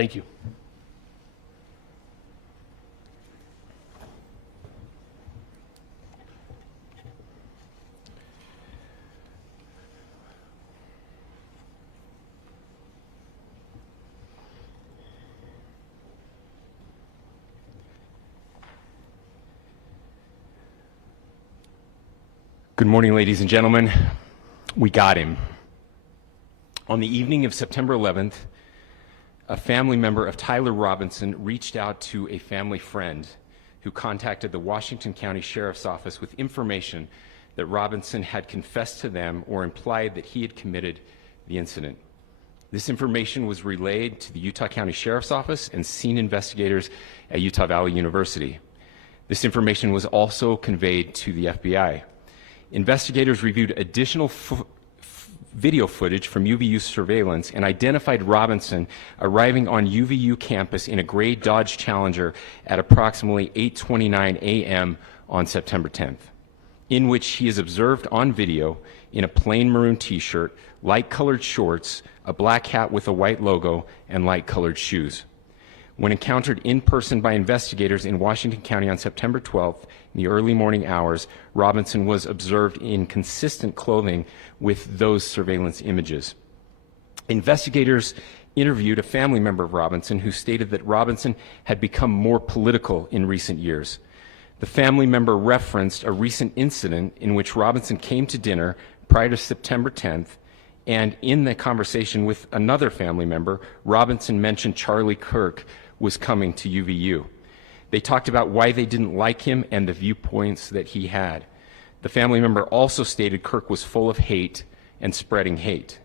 Thank you. Good morning, ladies and gentlemen. We got him. On the evening of September 11th, a family member of Tyler Robinson reached out to a family friend who contacted the Washington County Sheriff's Office with information that Robinson had confessed to them or implied that he had committed the incident. This information was relayed to the Utah County Sheriff's Office and scene investigators at Utah Valley University. This information was also conveyed to the FBI. Investigators reviewed additional video footage from UVU surveillance and identified Robinson arriving on UVU campus in a gray Dodge Challenger at approximately 8:29 a.m. on September 10th, in which he is observed on video in a plain maroon t-shirt, light-colored shorts, a black hat with a white logo, and light-colored shoes. When encountered in person by investigators in Washington County on September 12th, in the early morning hours, Robinson was observed in consistent clothing with those surveillance images. Investigators interviewed a family member of Robinson who stated that Robinson had become more political in recent years. The family member referenced a recent incident in which Robinson came to dinner prior to September 10th, and in the conversation with another family member, Robinson mentioned Charlie Kirk was coming to UVU. They talked about why they didn't like him and the viewpoints that he had. The family member also stated Kirk was full of hate and spreading hate.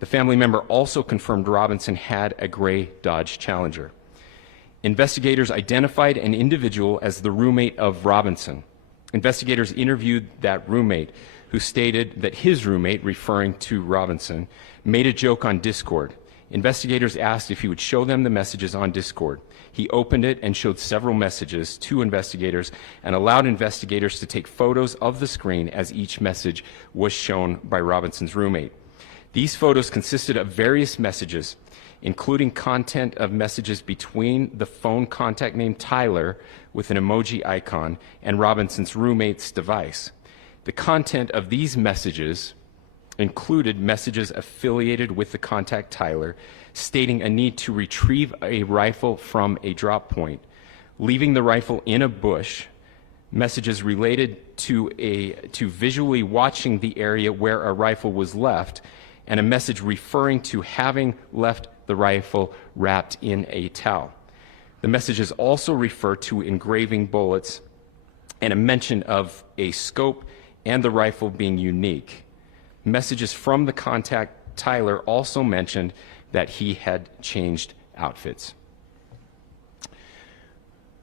The family member also confirmed Robinson had a gray Dodge Challenger. Investigators identified an individual as the roommate of Robinson. Investigators interviewed that roommate, who stated that his roommate, referring to Robinson, made a joke on Discord. Investigators asked if he would show them the messages on Discord. He opened it and showed several messages to investigators and allowed investigators to take photos of the screen as each message was shown by Robinson's roommate. These photos consisted of various messages, including content of messages between the phone contact named Tyler with an emoji icon and Robinson's roommate's device. The content of these messages included messages affiliated with the contact Tyler, stating a need to retrieve a rifle from a drop point, leaving the rifle in a bush, messages related to visually watching the area where a rifle was left, and a message referring to having left the rifle wrapped in a towel. The messages also refer to engraving bullets and a mention of a scope and the rifle being unique. Messages from the contact Tyler also mentioned that he had changed outfits.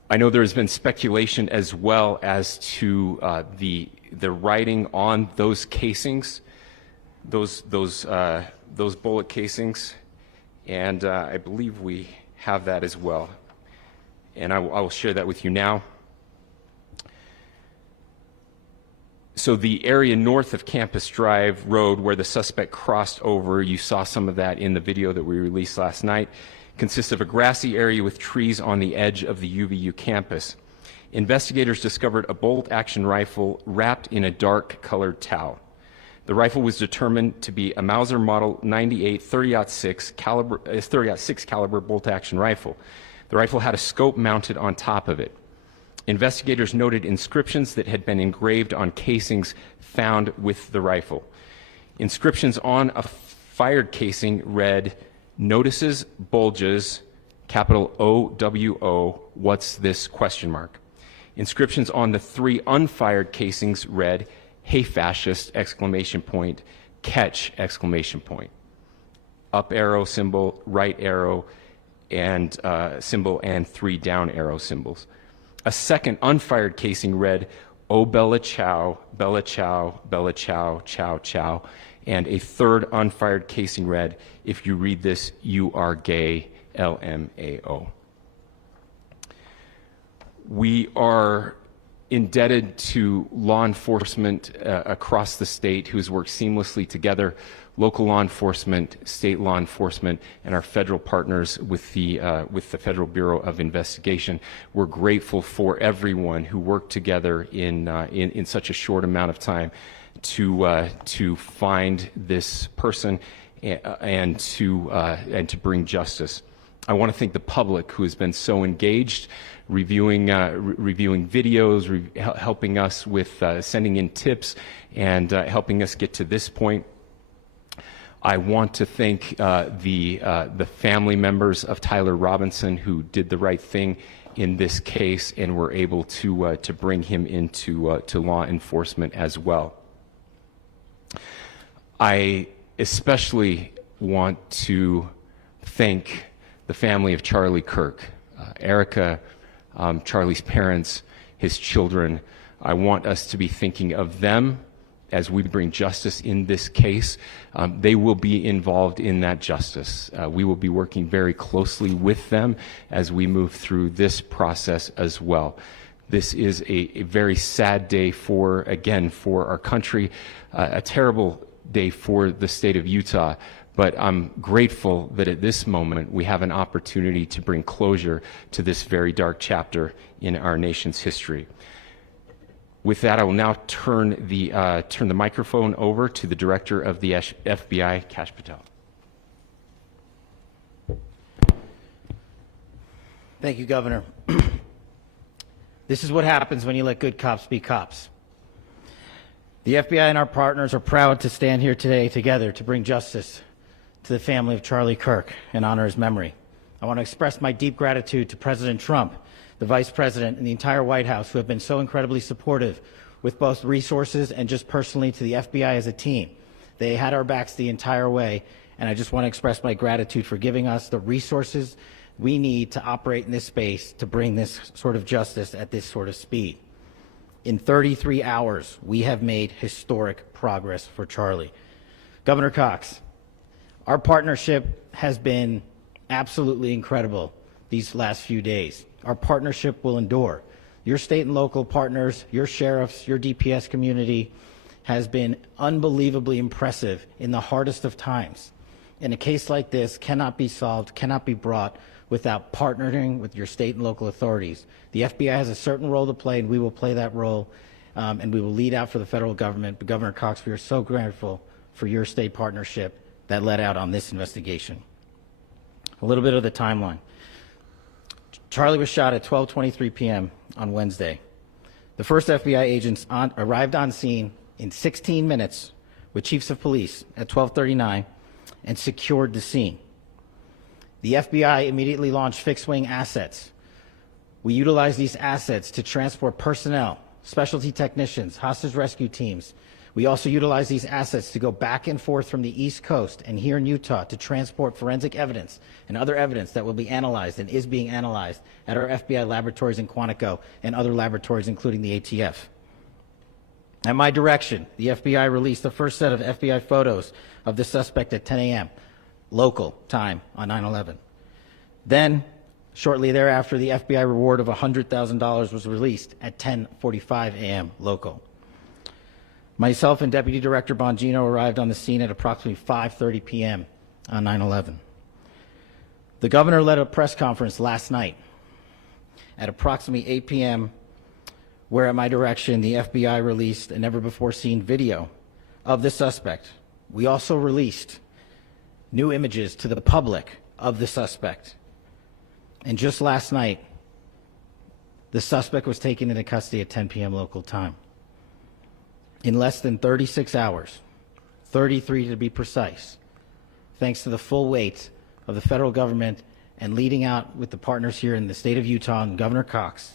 I know there has been speculation as well as to the writing on those casings, those bullet casings, and I believe we have that as well. And I will share that with you now. So the area north of Campus Drive Road where the suspect crossed over, you saw some of that in the video that we released last night, consists of a grassy area with trees on the edge of the UVU campus. Investigators discovered a bolt-action rifle wrapped in a dark-colored towel. The rifle was determined to be a Mauser Model 98 30-06 caliber bolt-action rifle. The rifle had a scope mounted on top of it. Investigators noted inscriptions that had been engraved on casings found with the rifle. Inscriptions on a fired casing read, "Notices, bulges, capital OWO, what's this?" ? Inscriptions on the 3 unfired casings read, "Hey fascist!" ! Catch! Up arrow symbol, right arrow and symbol, and 3 down arrow symbols. A second unfired casing read, "Oh Bella Chow, Bella Chow, Bella Chow, Chow Chow," and a third unfired casing read, "If you read this, you are gay, LMAO." We are indebted to law enforcement across the state who's worked seamlessly together local law enforcement, state law enforcement, and our federal partners with the Federal Bureau of Investigation. We're grateful for everyone who worked together in such a short amount of time to find this person and to bring justice. I want to thank the public who has been so engaged, reviewing videos, helping us with sending in tips, and helping us get to this point. I want to thank the family members of Tyler Robinson who did the right thing in this case and were able to bring him into to law enforcement as well. I especially want to thank the family of Charlie Kirk, Erica, Charlie's parents, his children. I want us to be thinking of them as we bring justice in this case. They will be involved in that justice. We will be working very closely with them as we move through this process as well. This is a very sad day for our country, a terrible day for the state of Utah, but I'm grateful that at this moment we have an opportunity to bring closure to this very dark chapter in our nation's history. With that, I will now turn the microphone over to the Director of the FBI, Kash Patel. Thank you, Governor. This is what happens when you let good cops be cops. The FBI and our partners are proud to stand here today together to bring justice to the family of Charlie Kirk and honor his memory. I want to express my deep gratitude to President Trump, the Vice President, and the entire White House who have been so incredibly supportive with both resources and just personally to the FBI as a team. They had our backs the entire way, and I just want to express my gratitude for giving us the resources we need to operate in this space to bring this sort of justice at this sort of speed. In 33 hours, we have made historic progress for Charlie. Governor Cox, our partnership has been absolutely incredible these last few days. Our partnership will endure. Your state and local partners, your sheriffs, your DPS community has been unbelievably impressive in the hardest of times. And a case like this cannot be solved, cannot be brought without partnering with your state and local authorities. The FBI has a certain role to play, and we will play that role, and we will lead out for the federal government. But Governor Cox, we are so grateful for your state partnership that led out on this investigation. A little bit of the timeline. Charlie was shot at 12:23 p.m. on Wednesday. The first FBI agents arrived on scene in 16 minutes with chiefs of police at 12:39 and secured the scene. The FBI immediately launched fixed-wing assets. We utilized these assets to transport personnel, specialty technicians, hostage rescue teams. We also utilized these assets to go back and forth from the East Coast and here in Utah to transport forensic evidence and other evidence that will be analyzed and is being analyzed at our FBI laboratories in Quantico and other laboratories, including the ATF. At my direction, the FBI released the first set of FBI photos of the suspect at 10 a.m. local time on 9/11. Then, shortly thereafter, the FBI reward of $100,000 was released at 10:45 a.m. local. Myself and Deputy Director Bongino arrived on the scene at approximately 5:30 p.m. on 9/11. The governor led a press conference last night at approximately 8 p.m., where at my direction, the FBI released a never-before-seen video of the suspect. We also released new images to the public of the suspect. And just last night, the suspect was taken into custody at 10 p.m. local time. In less than 36 hours, 33 to be precise, thanks to the full weight of the federal government and leading out with the partners here in the state of Utah and Governor Cox,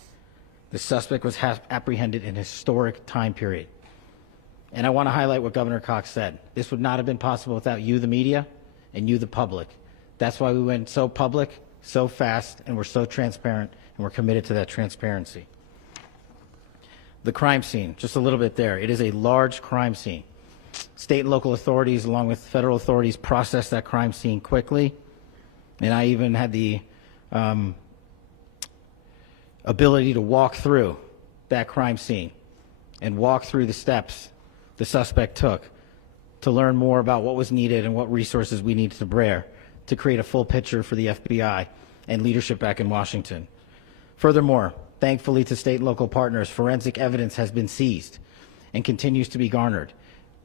the suspect was apprehended in a historic time period. And I want to highlight what Governor Cox said. This would not have been possible without you, the media, and you, the public. That's why we went so public, so fast, and we're so transparent, and we're committed to that transparency. The crime scene, just a little bit there. It is a large crime scene. State and local authorities, along with federal authorities, processed that crime scene quickly. And I even had the ability to walk through that crime scene and walk through the steps the suspect took to learn more about what was needed and what resources we needed to bear to create a full picture for the FBI and leadership back in Washington. Furthermore, thankfully to state and local partners, forensic evidence has been seized and continues to be garnered.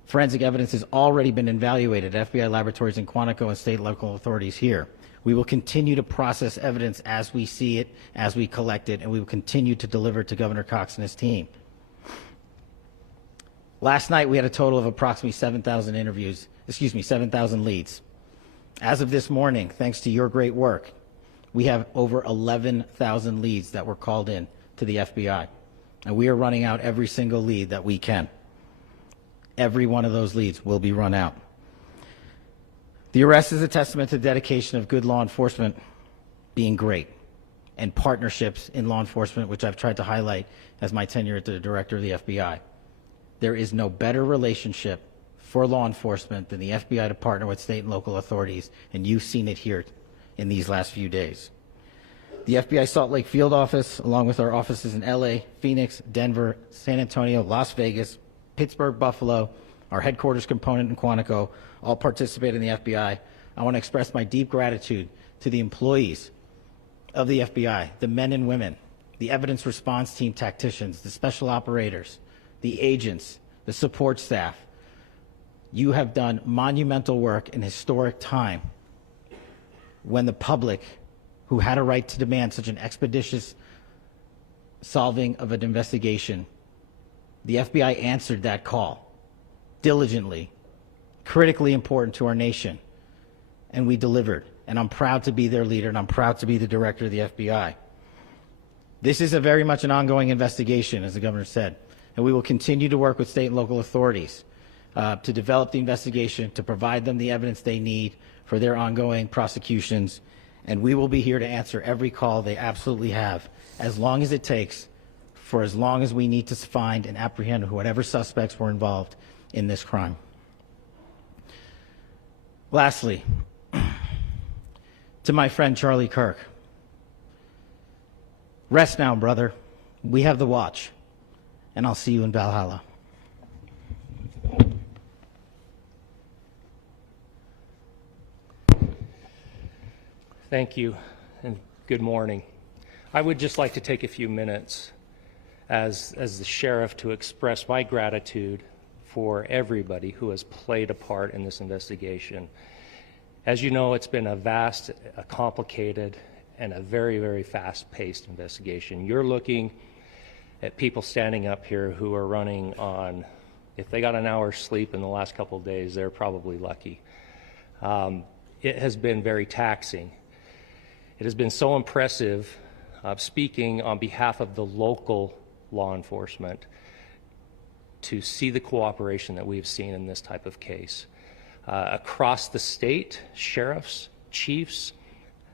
Forensic evidence has already been evaluated at FBI laboratories in Quantico and state and local authorities here. We will continue to process evidence as we see it, as we collect it, and we will continue to deliver to Governor Cox and his team. Last night, we had a total of approximately 7,000 leads. As of this morning, thanks to your great work, we have over 11,000 leads that were called in to the FBI, and we are running out every single lead that we can. Every one of those leads will be run out. The arrest is a testament to the dedication of good law enforcement being great and partnerships in law enforcement, which I've tried to highlight as my tenure as the director of the FBI. There is no better relationship for law enforcement than the FBI to partner with state and local authorities, and you've seen it here in these last few days. The FBI Salt Lake Field Office, along with our offices in LA, Phoenix, Denver, San Antonio, Las Vegas, Pittsburgh, Buffalo, our headquarters component in Quantico, all participate in the FBI. I want to express my deep gratitude to the employees of the FBI, the men and women, the evidence response team tacticians, the special operators, the agents, the support staff. You have done monumental work in historic time when the public, who had a right to demand such an expeditious solving of an investigation, the FBI answered that call diligently, critically important to our nation, and we delivered. And I'm proud to be their leader, and I'm proud to be the director of the FBI. This is a very much an ongoing investigation, as the governor said, and we will continue to work with state and local authorities to develop the investigation, to provide them the evidence they need for their ongoing prosecutions, and we will be here to answer every call they absolutely have, as long as it takes, for as long as we need to find and apprehend whatever suspects were involved in this crime. Lastly, to my friend Charlie Kirk, rest now, brother. We have the watch, and I'll see you in Valhalla. Thank you, and good morning. I would just like to take a few minutes as the sheriff to express my gratitude for everybody who has played a part in this investigation. As you know, it's been a vast, a complicated, and a very, very fast-paced investigation. You're looking at people standing up here who are running on, if they got an hour's sleep in the last couple of days, they're probably lucky. It has been very taxing. It has been so impressive, speaking on behalf of the local law enforcement, to see the cooperation that we've seen in this type of case. Across the state, sheriffs, chiefs,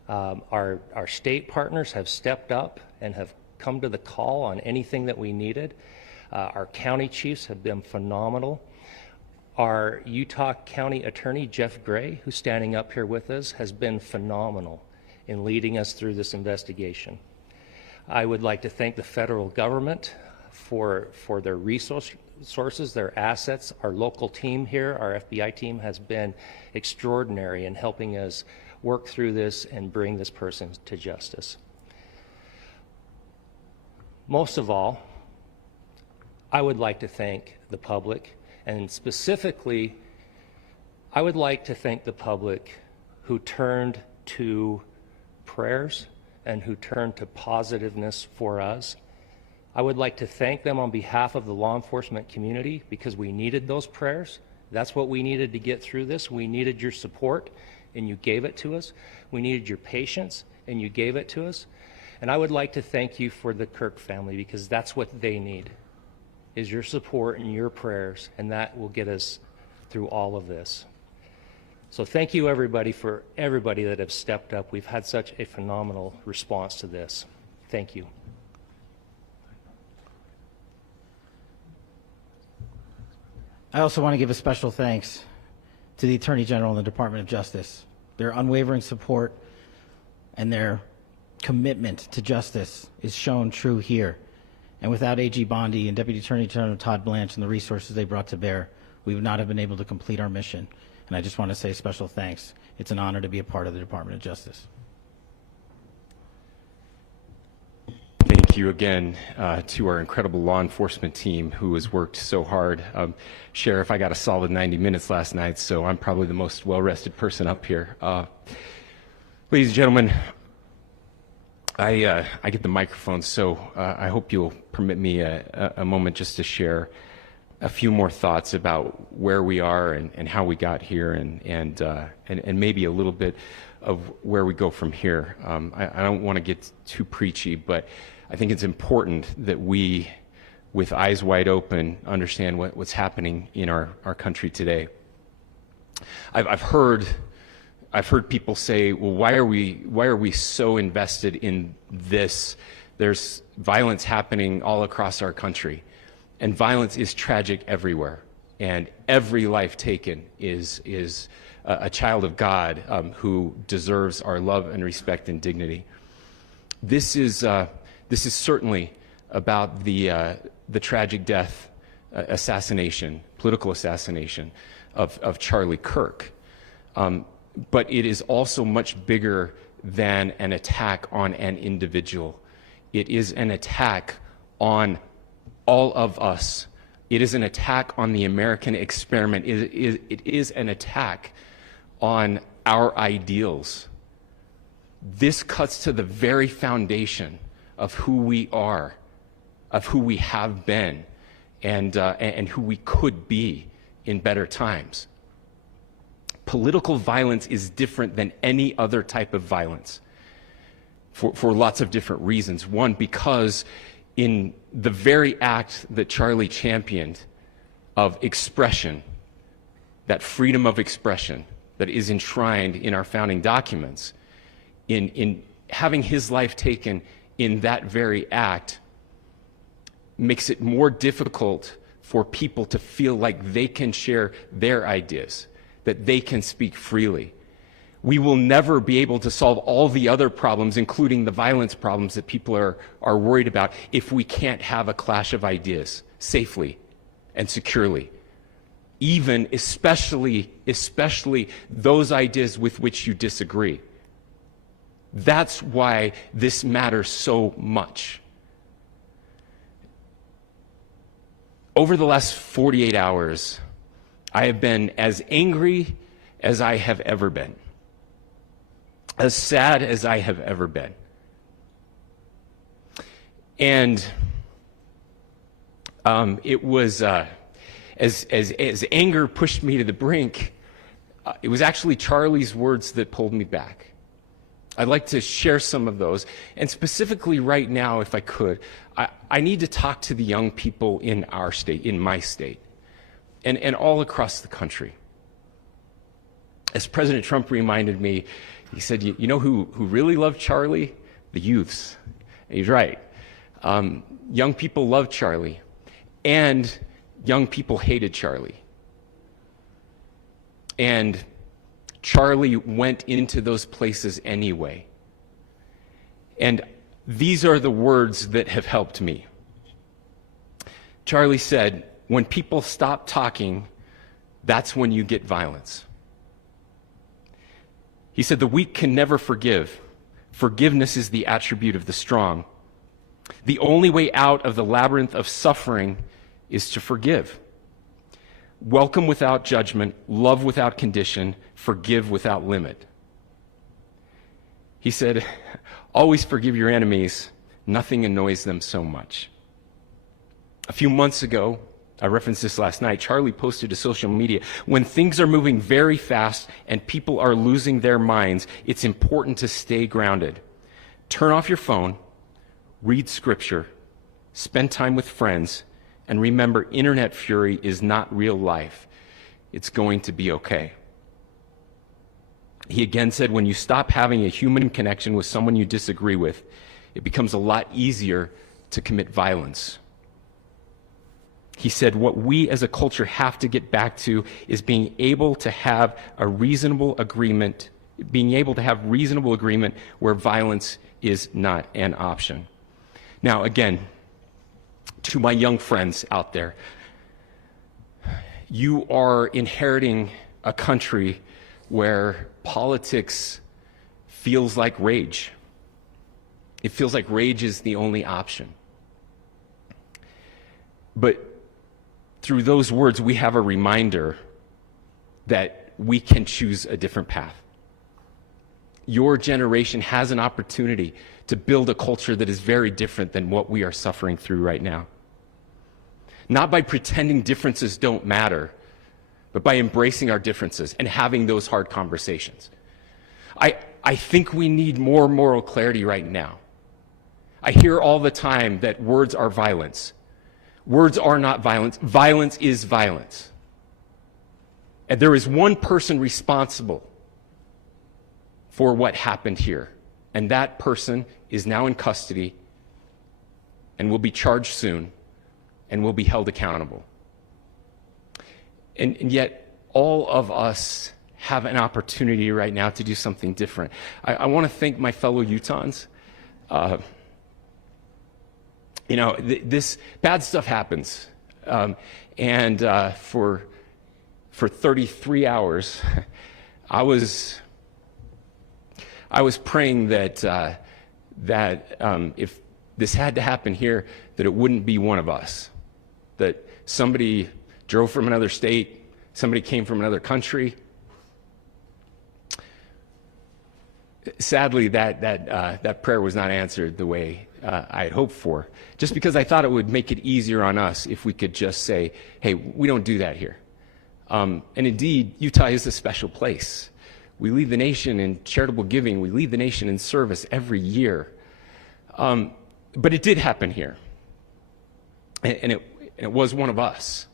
our state partners have stepped up and have come to the call on anything that we needed. Our county chiefs have been phenomenal. Our Utah County Attorney, Jeff Gray, who's standing up here with us, has been phenomenal in leading us through this investigation. I would like to thank the federal government for their resources, their assets. Our local team here, our FBI team, has been extraordinary in helping us work through this and bring this person to justice. Most of all, I would like to thank the public, and specifically, I would like to thank the public who turned to prayers and who turned to positiveness for us. I would like to thank them on behalf of the law enforcement community, because we needed those prayers. That's what we needed to get through this. We needed your support, and you gave it to us. We needed your patience, and you gave it to us. And I would like to thank you for the Kirk family, because that's what they need, is your support and your prayers, and that will get us through all of this. So thank you, everybody, for everybody that have stepped up. We've had such a phenomenal response to this. Thank you. I also want to give a special thanks to the Attorney General and the Department of Justice. Their unwavering support and their commitment to justice is shown true here. And without AG Bondi and Deputy Attorney General Todd Blanche and the resources they brought to bear, we would not have been able to complete our mission. And I just want to say special thanks. It's an honor to be a part of the Department of Justice. Thank you again to our incredible law enforcement team who has worked so hard. Sheriff, I got a solid 90 minutes last night, so I'm probably the most well-rested person up here. Ladies and gentlemen, I get the microphone, so I hope you'll permit me a moment just to share a few more thoughts about where we are and how we got here, and maybe a little bit of where we go from here. I don't want to get too preachy, but I think it's important that we, with eyes wide open, understand what's happening in our country today. I've heard people say, well, why are we so invested in this? There's violence happening all across our country, and violence is tragic everywhere, and every life taken is a child of God who deserves our love and respect and dignity. This is certainly about the tragic death, political assassination of Charlie Kirk. But it is also much bigger than an attack on an individual. It is an attack on all of us. It is an attack on the American experiment. It is an attack on our ideals. This cuts to the very foundation of who we are, of who we have been, and who we could be in better times. Political violence is different than any other type of violence for lots of different reasons. One, because in the very act that Charlie championed of expression, that freedom of expression that is enshrined in our founding documents, in having his life taken in that very act, makes it more difficult for people to feel like they can share their ideas, that they can speak freely. We will never be able to solve all the other problems, including the violence problems that people are worried about, if we can't have a clash of ideas safely and securely. Even, especially those ideas with which you disagree. That's why this matters so much. Over the last 48 hours, I have been as angry as I have ever been, as sad as I have ever been. And it was, as anger pushed me to the brink, it was actually Charlie's words that pulled me back. I'd like to share some of those, and specifically right now, if I could, I need to talk to the young people in our state, in my state, and all across the country. As President Trump reminded me, he said, you know who really loved Charlie? The youths. And he's right. Young people loved Charlie, and young people hated Charlie. And Charlie went into those places anyway. And these are the words that have helped me. Charlie said, when people stop talking, that's when you get violence. He said, the weak can never forgive. Forgiveness is the attribute of the strong. The only way out of the labyrinth of suffering is to forgive. Welcome without judgment, love without condition, forgive without limit. He said, always forgive your enemies. Nothing annoys them so much. A few months ago, I referenced this last night, Charlie posted to social media, when things are moving very fast and people are losing their minds, it's important to stay grounded. Turn off your phone, read scripture, spend time with friends, and remember, internet fury is not real life. It's going to be okay. He again said, when you stop having a human connection with someone you disagree with, it becomes a lot easier to commit violence. He said, what we as a culture have to get back to is being able to have a reasonable agreement, where violence is not an option. Now, again, to my young friends out there, You are inheriting a country where politics feels like rage. It feels like rage is the only option. But through those words, we have a reminder that we can choose a different path. Your generation has an opportunity to build a culture that is very different than what we are suffering through right now. Not by pretending differences don't matter, but by embracing our differences and having those hard conversations. I think we need more moral clarity right now. I hear all the time that words are violence. Words are not violence. Violence is violence. And there is one person responsible for what happened here. And that person is now in custody and will be charged soon and will be held accountable. And yet, all of us have an opportunity right now to do something different. I want to thank my fellow Utahns. This bad stuff happens. For 33 hours, I was praying that if this had to happen here, that it wouldn't be one of us. That somebody drove from another state, somebody came from another country. Sadly, that prayer was not answered the way I had hoped for, just because I thought it would make it easier on us if we could just say, hey, we don't do that here. And indeed, Utah is a special place. We lead the nation in charitable giving. We lead the nation in service every year. But it did happen here. And it was one of us.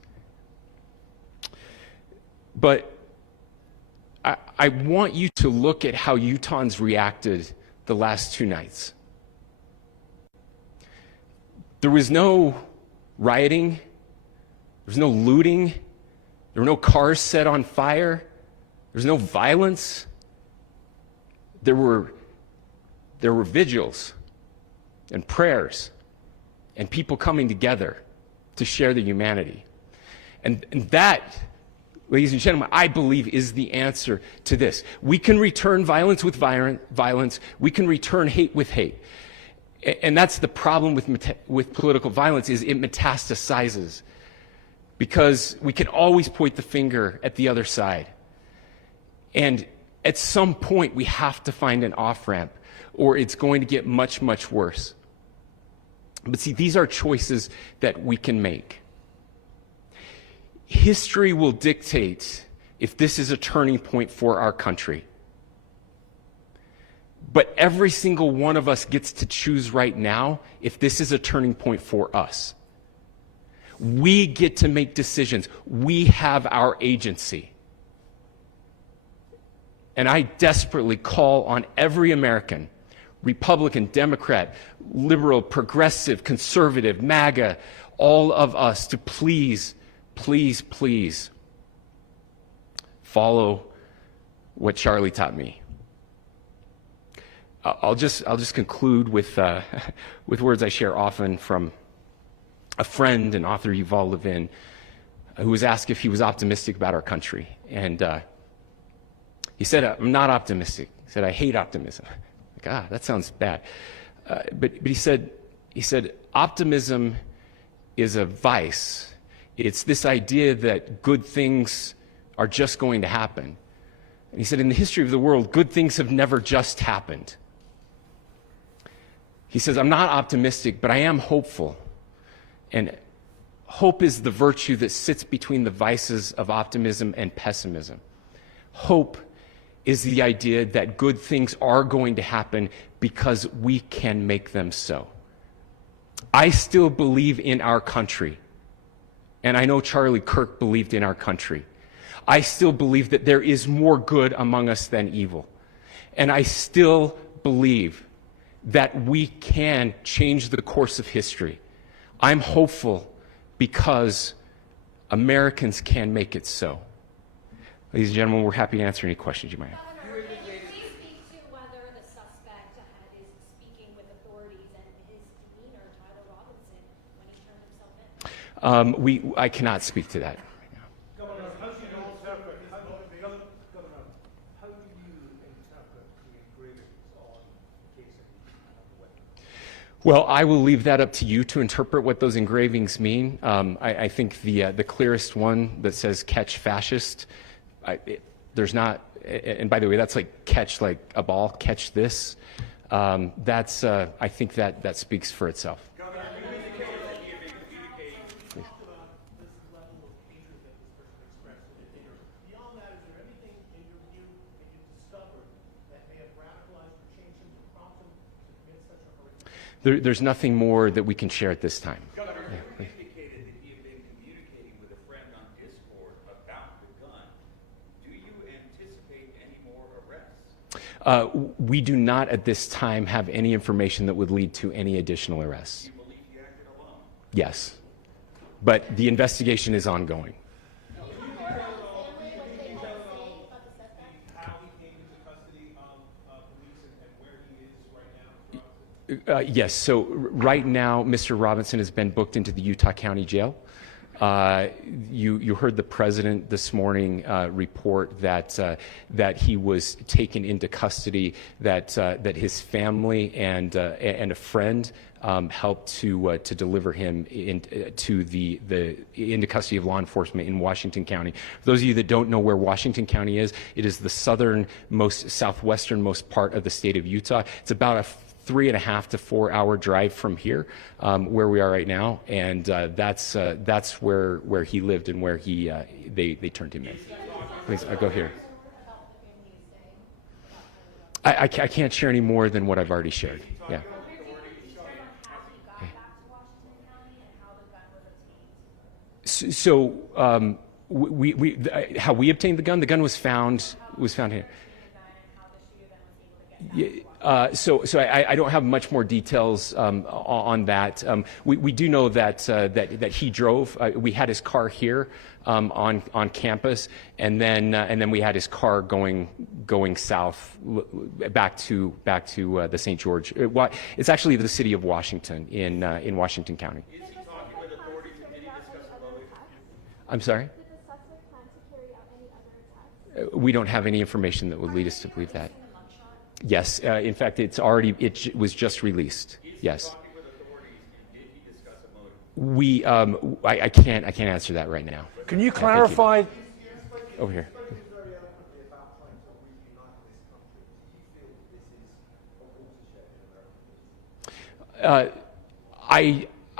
But I want you to look at how Utahns reacted the last 2 nights. There was no rioting. There was no looting. There were no cars set on fire. There was no violence. There were vigils and prayers and people coming together to share the humanity. And that, ladies and gentlemen, I believe is the answer to this. We can return violence with violence. We can return hate with hate. And that's the problem with political violence, is it metastasizes. Because we can always point the finger at the other side. And at some point, we have to find an off-ramp, or it's going to get much, much worse. But see, these are choices that we can make. History will dictate if this is a turning point for our country. But every single one of us gets to choose right now if this is a turning point for us. We get to make decisions. We have our agency. And I desperately call on every American, Republican, Democrat, liberal, progressive, conservative, MAGA, all of us to please, please, please follow what Charlie taught me. I'll just conclude with words I share often from a friend and author, Yuval Levin, who was asked if he was optimistic about our country. And he said, I'm not optimistic. He said, I hate optimism. Like, that sounds bad. But he said, optimism is a vice. It's this idea that good things are just going to happen. And he said, in the history of the world, good things have never just happened. He says, I'm not optimistic, but I am hopeful. And hope is the virtue that sits between the vices of optimism and pessimism. Hope is the idea that good things are going to happen because we can make them so. I still believe in our country. And I know Charlie Kirk believed in our country. I still believe that there is more good among us than evil. And I still believe that we can change the course of history. I'm hopeful because Americans can make it so. Ladies and gentlemen, we're happy to answer any questions you might have. Governor, can you please speak to whether the suspect is speaking with authorities and his demeanor, Tyler Robinson, when he turned himself in? I cannot speak to that right now. Well, I will leave that up to you to interpret what those engravings mean. I think the clearest one that says "catch fascist," there's not, and by the way, that's like catch like a ball, catch this. That's I think that speaks for itself. Governor, you indicated that you have been communicating. Please. Talk about this level of hatred that this person expressed in the theater. Beyond that, is there anything in your view that you've discovered that may have radicalized or changed him to prompt him to commit such a horrific? There's nothing more that we can share at this time. Governor, you indicated that you have been communicating with a friend on Discord about the gun. Do you anticipate any more arrests? We do not at this time have any information that would lead to any additional arrests. Do you believe he acted alone? Yes, but the investigation is ongoing. How he came into custody of police and where he is right now? Yes, so right now, Mr. Robinson has been booked into the Utah County Jail. You heard the president this morning report that he was taken into custody, that his family and a friend helped to deliver him into custody of law enforcement in Washington County. For those of you that don't know where Washington County is, it is the southwesternmost part of the state of Utah. It's about a 3.5 to 4 hour drive from here, where we are right now, and that's where he lived and where they turned him in. Please, go here. I can't share any more than what I've already shared. Yeah. So how we obtained the gun was found here. So I don't have much more details on that. We do know that he drove. We had his car here on campus, and then we had his car going south back to the St. George. It's actually the city of Washington in Washington County. Is he talking with authorities and did he discuss a motive? I'm sorry? Did the suspect plan to carry out any other attacks? We don't have any information that would lead us to believe that. Yes, in fact, it was just released. Yes. Talking with authorities and did he discuss a motive? I can't answer that right now. Can you Thank you. clarify? Over here.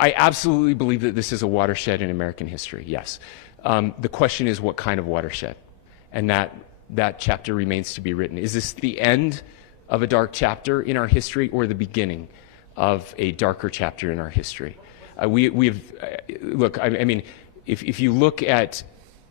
I absolutely believe that this is a watershed in American history. Yes. The question is, what kind of watershed? And that chapter remains to be written. Is this the end of a dark chapter in our history, or the beginning of a darker chapter in our history? Look, I mean, if you look at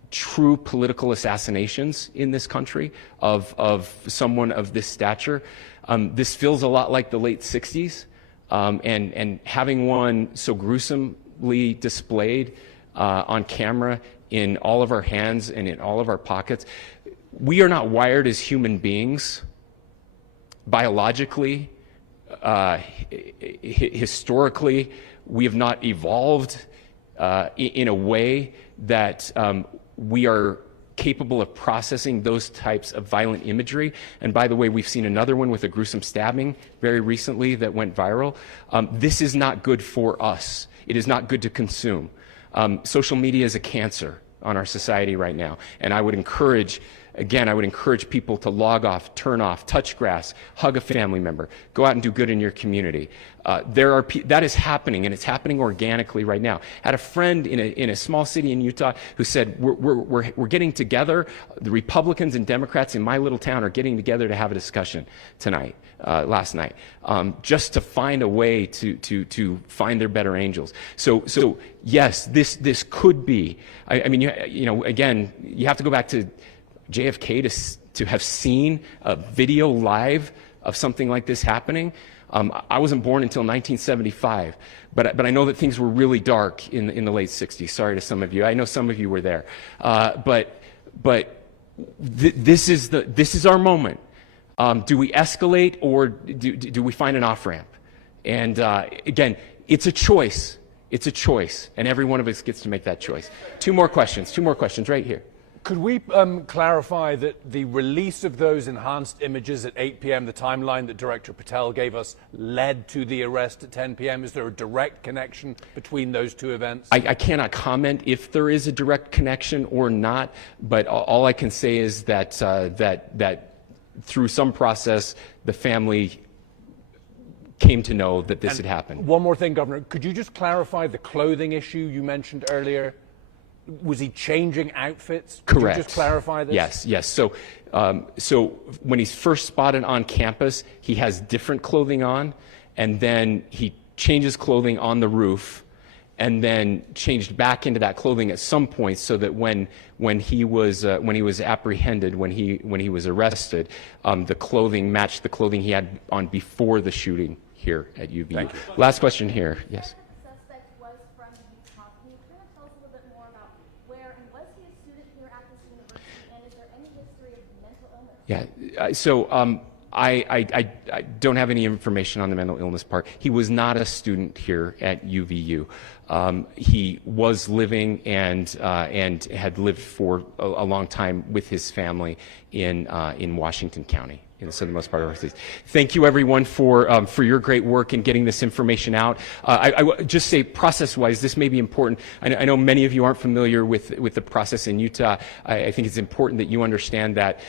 true political assassinations in this country of someone of this stature, this feels a lot like the late 60s, and having one so gruesomely displayed on camera in all of our hands and in all of our pockets. We are not wired as human beings biologically, historically. We have not evolved in a way that we are capable of processing those types of violent imagery. And by the way, we've seen another one with a gruesome stabbing very recently that went viral. This is not good for us. It is not good to consume. Social media is a cancer on our society right now. And I would encourage people to log off, turn off, touch grass, hug a family member, go out and do good in your community. That is happening, and it's happening organically right now. I had a friend in a small city in Utah who said, we're getting together, the Republicans and Democrats in my little town are getting together to have a discussion last night, just to find a way to find their better angels. So yes, this could be, I mean, again, you have to go back to JFK to have seen a video live of something like this happening. I wasn't born until 1975, but I know that things were really dark in the late 60s. Sorry to some of you. I know some of you were there. But this is our moment. Do we escalate, or do we find an off-ramp? And again, it's a choice. It's a choice, and every one of us gets to make that choice. Two more questions right here. Could we clarify that the release of those enhanced images at 8 p.m., the timeline that Director Patel gave us, led to the arrest at 10 p.m.? Is there a direct connection between those two events? I cannot comment if there is a direct connection or not, but all I can say is that that through some process, the family came to know that this had happened. One more thing, Governor. Could you just clarify the clothing issue you mentioned earlier? Was he changing outfits? Could Correct. you just clarify this? Yes. So when he's first spotted on campus, he has different clothing on, and then he changes clothing on the roof, and then changed back into that clothing at some point, so that when he was apprehended, when he was arrested, the clothing matched the clothing he had on before the shooting here at UVU. Thank you. Last question here. Yes. The suspect was from Utah. Can you kind of tell us a little bit more about where, and was he a student here at this university, and is there any history of mental illness? Yeah. So I don't have any information on the mental illness part. He was not a student here at UVU. He was living and had lived for a long time with his family in Washington County, in the southernmost part of our state. Thank you, everyone, for your great work in getting this information out. I would just say, process-wise, this may be important. I know many of you aren't familiar with the process in Utah. I think it's important that you understand that.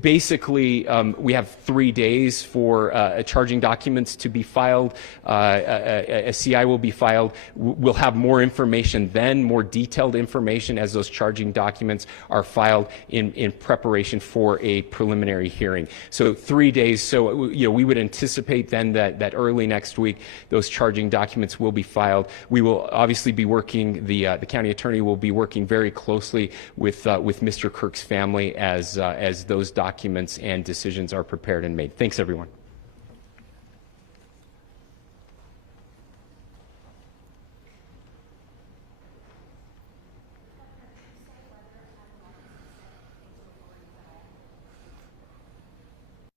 Basically, we have 3 days for charging documents to be filed. A CI will be filed. We'll have more information then, more detailed information as those charging documents are filed in preparation for a preliminary hearing. So 3 days. So we would anticipate then that early next week those charging documents will be filed. We will obviously be working. The county attorney will be working very closely with Mr. Kirk's family as those documents and decisions are prepared and made. Thanks, everyone.